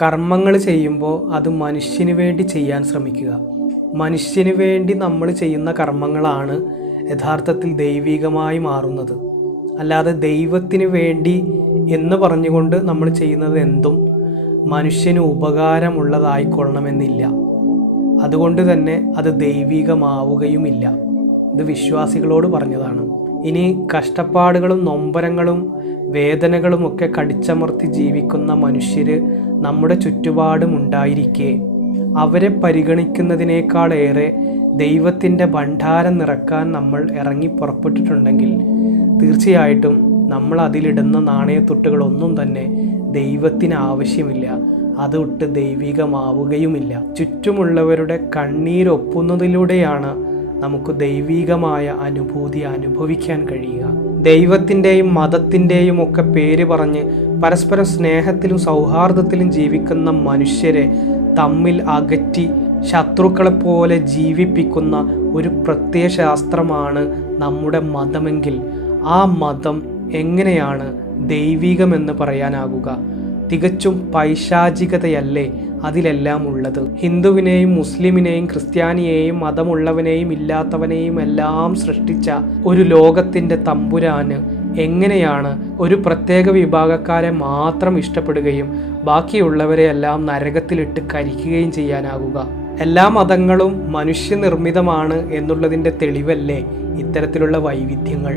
കർമ്മങ്ങൾ ചെയ്യുമ്പോൾ അത് മനുഷ്യന് വേണ്ടി ചെയ്യാൻ ശ്രമിക്കുക. മനുഷ്യന് വേണ്ടി നമ്മൾ ചെയ്യുന്ന കർമ്മങ്ങളാണ് യഥാർത്ഥത്തിൽ ദൈവികമായി മാറുന്നത്. അല്ലാതെ ദൈവത്തിന് വേണ്ടി എന്ന് പറഞ്ഞുകൊണ്ട് നമ്മൾ ചെയ്യുന്നത് എന്തും മനുഷ്യന് ഉപകാരമുള്ളതായിക്കൊള്ളണമെന്നില്ല. അതുകൊണ്ട് തന്നെ അത് ദൈവികമാവുകയുമില്ല. ഇത് വിശ്വാസികളോട് പറഞ്ഞതാണ്. ഇനി കഷ്ടപ്പാടുകളും നൊമ്പരങ്ങളും വേദനകളുമൊക്കെ കടിച്ചമർത്തി ജീവിക്കുന്ന മനുഷ്യർ നമ്മുടെ ചുറ്റുപാടും ഉണ്ടായിരിക്കെ അവരെ പരിഗണിക്കുന്നതിനേക്കാളേറെ ദൈവത്തിൻ്റെ ഭണ്ഡാരം നിറക്കാൻ നമ്മൾ ഇറങ്ങി പുറപ്പെട്ടിട്ടുണ്ടെങ്കിൽ തീർച്ചയായിട്ടും നമ്മൾ അതിലിടുന്ന നാണയത്തുട്ടുകളൊന്നും തന്നെ ദൈവത്തിന് ആവശ്യമില്ല. അതൊട്ട് ദൈവികമാവുകയുമില്ല. ചുറ്റുമുള്ളവരുടെ കണ്ണീരൊപ്പുന്നതിലൂടെയാണ് നമുക്ക് ദൈവികമായ അനുഭൂതി അനുഭവിക്കാൻ കഴിയുക. ദൈവത്തിൻ്റെയും മതത്തിൻ്റെയും ഒക്കെ പേര് പറഞ്ഞ് പരസ്പരം സ്നേഹത്തിലും സൗഹാർദ്ദത്തിലും ജീവിക്കുന്ന മനുഷ്യരെ തമ്മിൽ അകറ്റി ശത്രുക്കളെപ്പോലെ ജീവിപ്പിക്കുന്ന ഒരു പ്രത്യയശാസ്ത്രമാണ് നമ്മുടെ മതമെങ്കിൽ ആ മതം എങ്ങനെയാണ് ദൈവികമെന്ന് പറയാനാകുക? തികച്ചും പൈശാചികതയല്ലേ അതിലെല്ലാം ഉള്ളത്? ഹിന്ദുവിനെയും മുസ്ലിമിനെയും ക്രിസ്ത്യാനിയെയും മതമുള്ളവനെയും ഇല്ലാത്തവനെയും എല്ലാം സൃഷ്ടിച്ച ഒരു ലോകത്തിൻ്റെ തമ്പുരാന് എങ്ങനെയാണ് ഒരു പ്രത്യേക വിഭാഗക്കാരെ മാത്രം ഇഷ്ടപ്പെടുകയും ബാക്കിയുള്ളവരെയെല്ലാം നരകത്തിലിട്ട് കരിക്കുകയും ചെയ്യാനാകുക? എല്ലാ മതങ്ങളും മനുഷ്യനിർമ്മിതമാണ് എന്നുള്ളതിൻ്റെ തെളിവല്ലേ ഇത്തരത്തിലുള്ള വൈവിധ്യങ്ങൾ?